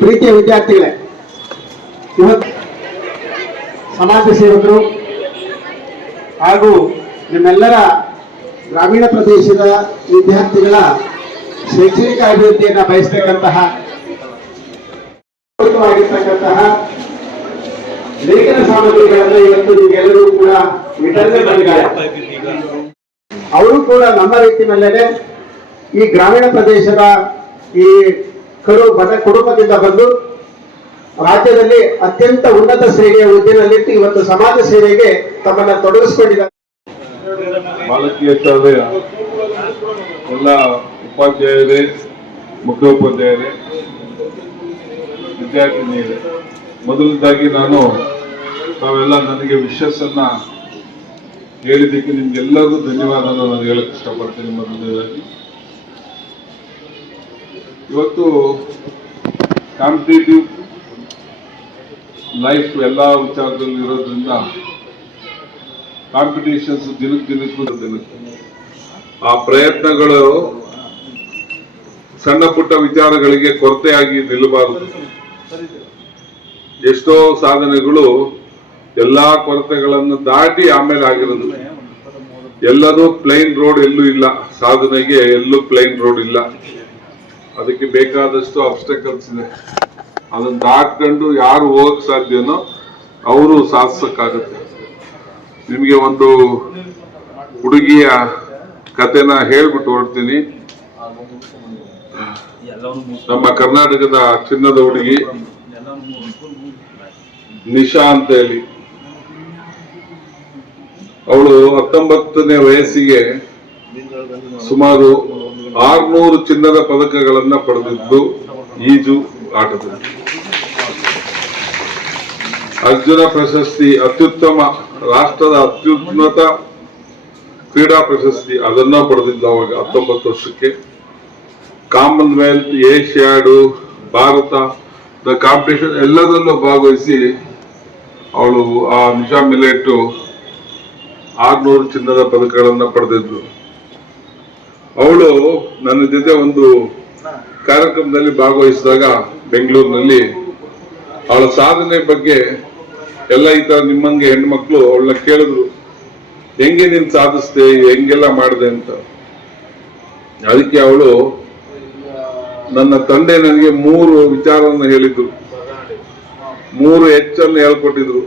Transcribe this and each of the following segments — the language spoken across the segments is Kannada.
ಪ್ರೀತಿಯ ವಿದ್ಯಾರ್ಥಿಗಳೇ, ಇವತ್ತು ಸಮಾಜ ಸೇವಕರು ಹಾಗೂ ನಿಮ್ಮೆಲ್ಲರ ಗ್ರಾಮೀಣ ಪ್ರದೇಶದ ವಿದ್ಯಾರ್ಥಿಗಳ ಶೈಕ್ಷಣಿಕ ಅಭಿವೃದ್ಧಿಯನ್ನು ಬಯಸತಕ್ಕಂತಹ ಲೇಖನ ಸಾಮಗ್ರಿಗಳನ್ನು ಇವತ್ತು ನಿಮಗೆಲ್ಲರೂ ಕೂಡ ವಿತರಣೆ ಮಾಡಿದ್ದಾರೆ. ಅವರು ಕೂಡ ನಮ್ಮ ರೀತಿಯಲ್ಲೇ ಈ ಗ್ರಾಮೀಣ ಪ್ರದೇಶದ ಈ ಬಡ ಕುಟುಂಬದಿಂದ ಬಂದು ರಾಜ್ಯದಲ್ಲಿ ಅತ್ಯಂತ ಉನ್ನತ ಶ್ರೇಣಿಯ ಹುದ್ದೆಯಲ್ಲಿಟ್ಟು ಇವತ್ತು ಸಮಾಜ ಸೇವೆಗೆ ತಮ್ಮನ್ನು ತೊಡಗಿಸಿಕೊಂಡಿದ್ದಾರೆ. ಬಾಲಕಿಯ ಶಾಲೆಯ ಎಲ್ಲ ಉಪಾಧ್ಯಾಯರೇ, ಮುಖ್ಯೋಪಾಧ್ಯಾಯರೇ, ವಿದ್ಯಾರ್ಥಿನಿಯರೇ, ಮೊದಲದಾಗಿ ತಾವೆಲ್ಲ ನನಗೆ ವಿಶಸ್ಸನ್ನ ಹೇಳಿದ್ದಕ್ಕೆ ನಿಮ್ಗೆಲ್ಲರಿಗೂ ಧನ್ಯವಾದ ನಾನು ಹೇಳಕ್ ಇಷ್ಟಪಡ್ತೀನಿ. ಮೊದಲನೇದಾಗಿ ಇವತ್ತು ಕಾಂಪಿಟೇಟಿವ್ ಲೈಫ್ ಎಲ್ಲ ವಿಚಾರದಲ್ಲಿ ಇರೋದ್ರಿಂದ ಕಾಂಪಿಟೇಷನ್ಸ್ ದಿನಕ್ಕೂ ಆ ಪ್ರಯತ್ನಗಳು ಸಣ್ಣ ಪುಟ್ಟ ವಿಚಾರಗಳಿಗೆ ಕೊರತೆಯಾಗಿ ನಿಲ್ಲಬಾರದು. ಎಷ್ಟೋ ಸಾಧನೆಗಳು ಎಲ್ಲಾ ಕೊರತೆಗಳನ್ನು ದಾಟಿ ಆಮೇಲೆ ಆಗಿರೋದು. ಎಲ್ಲರೂ ಪ್ಲೈನ್ ರೋಡ್ ಎಲ್ಲೂ ಇಲ್ಲ, ಸಾಧನೆಗೆ ಎಲ್ಲೂ ಪ್ಲೈನ್ ರೋಡ್ ಇಲ್ಲ. ಅದಕ್ಕೆ ಬೇಕಾದಷ್ಟು ಅಬ್ಸ್ಟಕಲ್ಸ್ ಇದೆ. ಅದನ್ನ ದಾಟ್ಕೊಂಡು ಯಾರು ಹೋಗಕ್ ಸಾಧ್ಯನೋ ಅವರು ಸಾಧಿಸಕ್ಕಾಗತ್ತೆ. ನಿಮಗೆ ಒಂದು ಹುಡುಗಿಯ ಕಥೆನ ಹೇಳ್ಬಿಟ್ಟು ಹೊರಡ್ತೀನಿ. ನಮ್ಮ ಕರ್ನಾಟಕದ ಚಿನ್ನದ ಹುಡುಗಿ ನಿಶಾ ಅಂತ ಹೇಳಿ, ಅವಳು 19ನೇ ವಯಸ್ಸಿಗೆ ಸುಮಾರು 600 ಚಿನ್ನದ ಪದಕಗಳನ್ನ ಪಡೆದಿದ್ದು ಈಜು ಆಟದಲ್ಲಿ. ಅರ್ಜುನ ಪ್ರಶಸ್ತಿ, ಅತ್ಯುತ್ತಮ ರಾಷ್ಟ್ರದ ಅತ್ಯುನ್ನತ ಕ್ರೀಡಾ ಪ್ರಶಸ್ತಿ, ಅದನ್ನ ಪಡೆದಿದ್ದ ಅವಾಗ 19 ವರ್ಷಕ್ಕೆ. ಕಾಮನ್ವೆಲ್ತ್, ಏಷ್ಯಾಡು, ಭಾರತ ಕಾಂಪಿಟೇಷನ್ ಎಲ್ಲದರಲ್ಲೂ ಭಾಗವಹಿಸಿ ಅವಳು ಆ ನಿಶಾ ಮಿಲೆಟ್ 600 ಚಿನ್ನದ ಪದಕಗಳನ್ನ ಪಡೆದಿದ್ರು. ಅವಳು ನನ್ನ ಜೊತೆ ಒಂದು ಕಾರ್ಯಕ್ರಮದಲ್ಲಿ ಭಾಗವಹಿಸಿದಾಗ ಬೆಂಗಳೂರಿನಲ್ಲಿ ಅವಳ ಸಾಧನೆ ಬಗ್ಗೆ ಎಲ್ಲ ಈ ತರ ನಿಮ್ಮಂಗೆ ಹೆಣ್ಮಕ್ಳು ಅವಳನ್ನ ಕೇಳಿದ್ರು, ಹೆಂಗೆ ನೀನ್ ಸಾಧಿಸ್ದೆ, ಹೆಂಗೆಲ್ಲ ಮಾಡಿದೆ ಅಂತ. ಅದಕ್ಕೆ ಅವಳು, ನನ್ನ ತಂದೆ ನನಗೆ 3 ವಿಚಾರವನ್ನು ಹೇಳಿದ್ರು, 3 ಹೆಚ್ಚನ್ನು ಹೇಳ್ಕೊಟ್ಟಿದ್ರು.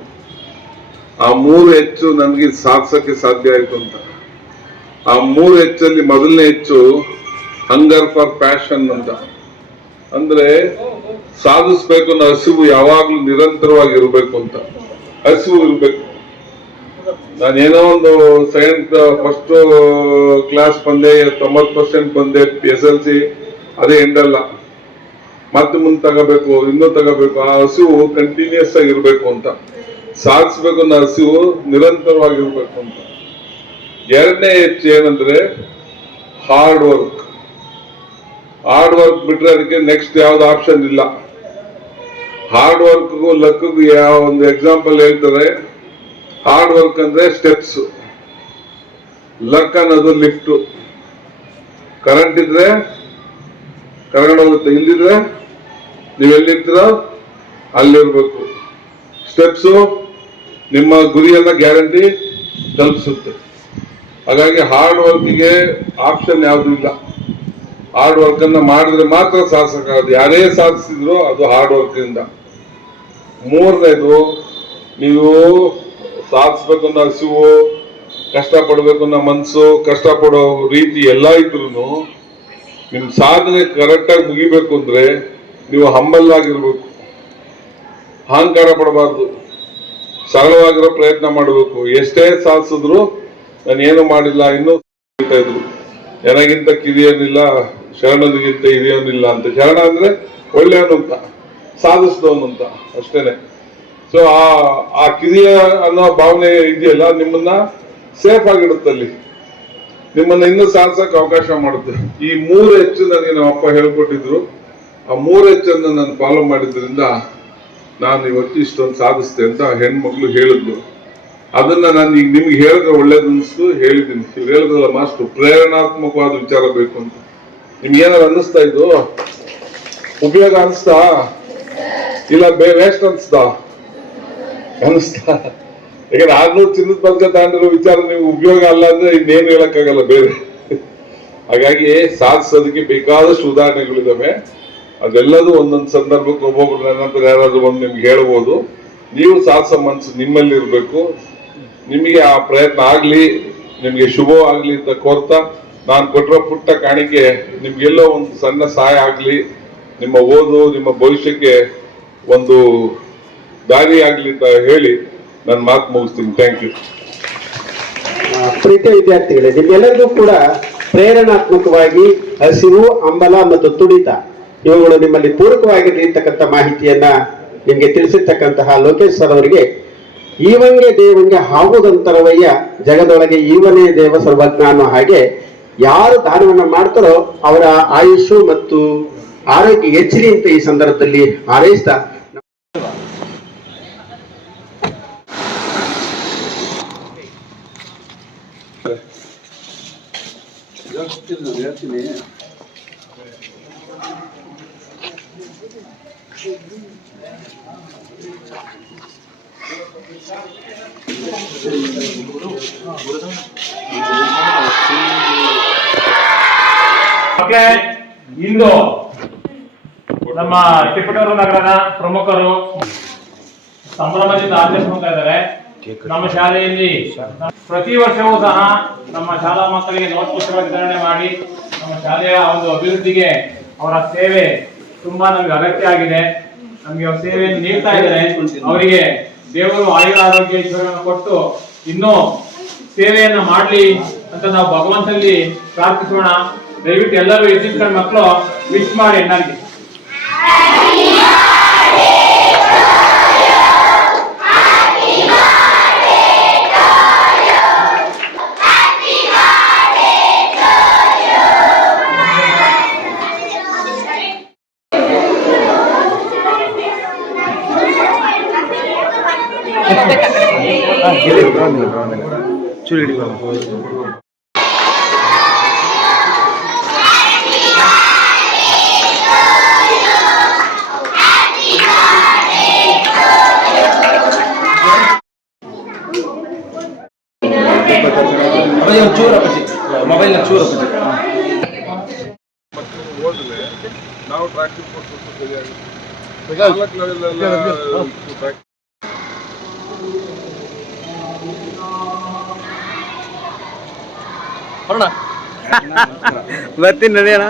ಆ 3 ಹೆಚ್ಚು ನನಗೆ ಸಾಧಿಸಕ್ಕೆ ಸಾಧ್ಯ ಆಯ್ತು ಅಂತ. ಆ 3 ಹೆಚ್ಚಲ್ಲಿ ಮೊದಲನೇ ಹೆಚ್ಚು ಹಂಗರ್ ಫಾರ್ ಪ್ಯಾಷನ್ ಅಂತ. ಅಂದ್ರೆ ಸಾಧಿಸ್ಬೇಕು ಅನ್ನೋ ಹಸಿವು ಯಾವಾಗ್ಲೂ ನಿರಂತರವಾಗಿರ್ಬೇಕು ಅಂತ. ಹಸಿವು ಇರ್ಬೇಕು. ನಾನೇನೋ ಒಂದು ಫಸ್ಟ್ ಕ್ಲಾಸ್ ಬಂದೆ, 90% ಬಂದೆ, SLC ಅದೇ ಎಂಡಲ್ಲ, ಮತ್ತೆ ಮುಂದೆ ತಗೋಬೇಕು, ಇನ್ನೂ ತಗೋಬೇಕು. ಆ ಹಸಿವು ಕಂಟಿನ್ಯೂಸ್ ಆಗಿರ್ಬೇಕು ಅಂತ. ಸಾಧಿಸ್ಬೇಕು ಅನ್ನೋ ಹಸಿವು ನಿರಂತರವಾಗಿರ್ಬೇಕು ಅಂತ. ಎರಡನೇ ಹೆಚ್ಚು ಏನಂದ್ರೆ ಹಾರ್ಡ್ ವರ್ಕ್. ಹಾರ್ಡ್ ವರ್ಕ್ ಬಿಟ್ರೆ ಅದಕ್ಕೆ ನೆಕ್ಸ್ಟ್ ಯಾವ್ದು ಆಪ್ಷನ್ ಇಲ್ಲ. ಹಾರ್ಡ್ ವರ್ಕ್ಗೂ ಲಕ್ಗೂ ಯಾವ ಒಂದು ಎಕ್ಸಾಂಪಲ್ ಹೇಳ್ತಾರೆ. ಹಾರ್ಡ್ ವರ್ಕ್ ಅಂದ್ರೆ ಸ್ಟೆಪ್ಸ್, ಲಕ್ ಅನ್ನೋದು ಲಿಫ್ಟ್. ಕರೆಂಟ್ ಇದ್ರೆ ಕರ್ಕೊಂಡು ಹೋಗುತ್ತೆ, ಇಲ್ದಿದ್ರೆ ನೀವೆಲ್ಲಿರ್ತೀರೋ ಅಲ್ಲಿರ್ಬೇಕು. ಸ್ಟೆಪ್ಸು ನಿಮ್ಮ ಗುರಿಯನ್ನ ಗ್ಯಾರಂಟಿ ತಲುಪಿಸುತ್ತೆ. ಹಾಗಾಗಿ ಹಾರ್ಡ್ ವರ್ಕ್ಗೆ ಆಪ್ಷನ್ ಯಾವುದು ಇಲ್ಲ. ಹಾರ್ಡ್ ವರ್ಕ್ ಅನ್ನ ಮಾಡಿದ್ರೆ ಮಾತ್ರ ಸಾಧಿಸಕ್ಕಾಗದು. ಯಾರೇ ಸಾಧಿಸಿದ್ರು ಅದು ಹಾರ್ಡ್ ವರ್ಕ್ ಇಂದ. ಮೂರನೇದು, ನೀವು ಸಾಧಿಸ್ಬೇಕು ಅನ್ನೋ ಹಸಿವು, ಕಷ್ಟ ಪಡ್ಬೇಕು ಅನ್ನೋ ಮನ್ಸು, ಕಷ್ಟಪಡೋ ರೀತಿ ಎಲ್ಲ ಇದ್ರು ನಿಮ್ ಸಾಧನೆ ಕರೆಕ್ಟ್ ಆಗಿ ಮುಗಿಬೇಕು ಅಂದ್ರೆ ನೀವು ಹಂಬಲ್ ಆಗಿರ್ಬೇಕು, ಅಹಂಕಾರ ಪಡಬಾರ್ದು, ಸರಳವಾಗಿರೋ ಪ್ರಯತ್ನ ಮಾಡಬೇಕು. ಎಷ್ಟೇ ಸಾಧಿಸಿದ್ರು ನಾನು ಏನು ಮಾಡಿಲ್ಲ ಇನ್ನೂ ಇದ್ರು, ನನಗಿಂತ ಕಿರಿಯನಿಲ್ಲ ಶರಣನಿಗಿಂತ ಹಿರಿಯವನಿಲ್ಲ ಅಂತ. ಶರಣ ಅಂದ್ರೆ ಒಳ್ಳೆಯವನು ಅಂತ, ಸಾಧಿಸಿದವನು ಅಂತ ಅಷ್ಟೇನೆ. ಸೊ ಆ ಕಿರಿಯ ಅನ್ನೋ ಭಾವನೆ ಇದೆಯಲ್ಲ, ನಿಮ್ಮನ್ನ ಸೇಫ್ ಆಗಿಡುತ್ತಲ್ಲಿ, ನಿಮ್ಮನ್ನ ಇನ್ನೂ ಸಾಧಿಸಕ್ಕೆ ಅವಕಾಶ ಮಾಡುತ್ತೆ. ಈ 3 H ನನಗೆ ನಮ್ಮ ಅಪ್ಪ ಹೇಳ್ಕೊಟ್ಟಿದ್ರು. ಆ 3 H ನಾನು ಫಾಲೋ ಮಾಡಿದ್ರಿಂದ ನಾನು ಇವತ್ತು ಇಷ್ಟೊಂದು ಸಾಧಿಸ್ತೆ ಅಂತ ಹೆಣ್ಮಕ್ಳು ಹೇಳಿದ್ಲು. ಅದನ್ನ ನಾನು ಈಗ ನಿಮ್ಗೆ ಹೇಳಿದ್ರೆ ಒಳ್ಳೇದು ಅನಿಸ್ತು, ಹೇಳಿದ್ದೀನಿ. ಇವ್ರು ಹೇಳಿದ್ರಲ್ಲ ಮಾಸ್ಟರ್, ಪ್ರೇರಣಾತ್ಮಕವಾದ ವಿಚಾರ ಬೇಕು ಅಂತ. ನಿಮ್ಗೆ ಏನಾದ್ರು ಅನ್ನಿಸ್ತಾ ಇದು? ಉಪಯೋಗ ಅನಿಸ್ತಾ ಇಲ್ಲ ವೇಸ್ಟ್ ಅನಿಸ್ತಾ? ಅನಿಸ್ತಾ? ಯಾಕಂದ್ರೆ 600 ಚಿನ್ನದ ಪದಕ ತಾಂಡಿರೋ ವಿಚಾರ ನೀವು ಉಪಯೋಗ ಅಲ್ಲ ಅಂದ್ರೆ ಇನ್ನೇನು ಹೇಳಕ್ಕಾಗಲ್ಲ ಬೇರೆ. ಹಾಗಾಗಿ ಸಾಧಿಸೋದಕ್ಕೆ ಬೇಕಾದಷ್ಟು ಉದಾಹರಣೆಗಳಿದಾವೆ. ಅದೆಲ್ಲದೂ ಒಂದೊಂದು ಸಂದರ್ಭಕ್ಕೆ ಒಬ್ಬೊಬ್ರು ನನ್ನ ಹತ್ರ ಯಾರಾದ್ರೂ ಒಂದು ನಿಮ್ಗೆ ಹೇಳ್ಬೋದು. ನೀವು ಸಾಧಿಸೋ ಮನಸ್ಸು ನಿಮ್ಮಲ್ಲಿ ಇರಬೇಕು. ನಿಮಗೆ ಆ ಪ್ರಯತ್ನ ಆಗ್ಲಿ, ನಿಮ್ಗೆ ಶುಭವಾಗ್ಲಿ ಅಂತ ಕೋರ್ತಾ, ನಾನು ಕೊಟ್ಟಿರೋ ಪುಟ್ಟ ಕಾಣಿಕೆ ನಿಮ್ಗೆಲ್ಲೋ ಒಂದು ಸಣ್ಣ ಸಹಾಯ ಆಗ್ಲಿ, ನಿಮ್ಮ ಓದು, ನಿಮ್ಮ ಭವಿಷ್ಯಕ್ಕೆ ಒಂದು ದಾರಿ ಆಗ್ಲಿ ಅಂತ ಹೇಳಿ ನನ್ನ ಮಾತು ಮುಗಿಸ್ತೀನಿ. Thank you. ಪ್ರೀತಿಯ ವಿದ್ಯಾರ್ಥಿಗಳೇ, ನಿಮ್ಮೆಲ್ಲರಿಗೂ ಕೂಡ ಪ್ರೇರಣಾತ್ಮಕವಾಗಿ ಹಸಿವು, ಹಂಬಲ ಮತ್ತು ತುಡಿತ ಇವುಗಳು ನಿಮ್ಮಲ್ಲಿ ಪೂರಕವಾಗಿರ್ತಕ್ಕಂಥ ಮಾಹಿತಿಯನ್ನ ನಿಮಗೆ ತಿಳಿಸಿರ್ತಕ್ಕಂತಹ ಲೋಕೇಶ್ ಸರ್ ಅವರಿಗೆ ಈವಂಗೆ ದೇವಂಗೆ ಆಗುವುದಂತರವಯ್ಯ ಜಗದೊಳಗೆ ಈವನೇ ದೇವ ಸರ್ವಜ್ಞ ಅನ್ನೋ ಹಾಗೆ ಯಾರು ದಾನವನ್ನ ಮಾಡ್ತಾರೋ ಅವರ ಆಯುಷು ಮತ್ತು ಆರೋಗ್ಯ ಹೆಚ್ಚಲಿ ಅಂತ ಈ ಸಂದರ್ಭದಲ್ಲಿ ಹಾರೈಸ್ತಾ ಇಂದು ನಮ್ಮ ತಿಪಟೂರು ನಗರದ ಪ್ರಮುಖರು ಸಂಭ್ರಮದಿಂದ ಆಚರಿಸ್ತಾ ಇದ್ದಾರೆ. ನಮ್ಮ ಶಾಲೆಯಲ್ಲಿ ಪ್ರತಿ ವರ್ಷವೂ ಸಹ ನಮ್ಮ ಶಾಲಾ ಮಕ್ಕಳಿಗೆ ನೋಟ್ ಪುಸ್ತಕ ವಿತರಣೆ ಮಾಡಿ ನಮ್ಮ ಶಾಲೆಯ ಒಂದು ಅಭಿವೃದ್ಧಿಗೆ ಅವರ ಸೇವೆ ತುಂಬಾ ನಮಗೆ ಅಗತ್ಯ ಆಗಿದೆ. ನಮಗೆ ಅವ್ರ ಸೇವೆಯನ್ನು ನೀಡ್ತಾ ಇದ್ದಾರೆ. ಅವರಿಗೆ ದೇವರು ಆಯುರ ಆರೋಗ್ಯ ಈಶ್ವರವನ್ನು ಕೊಟ್ಟು ಇನ್ನೂ ಸೇವೆಯನ್ನ ಮಾಡ್ಲಿ ಅಂತ ನಾವು ಭಗವಂತನಲ್ಲಿ ಪ್ರಾರ್ಥಿಸೋಣ. ದಯವಿಟ್ಟು ಎಲ್ಲರೂ ಎದ್ದಿದ್ದ ಮಕ್ಕಳು ವಿಶ್ ಮಾಡಿ ಎಲ್ಲರಿಗೆ. ಮೊಬೈಲ್ ಚೂರು ನಾವು ಟ್ರಾಕ್ಟಿಂಗ್ ಸರಿಯಾಗಿ ಬರ್ತೀನಿ ನಡೆಯೋಣ.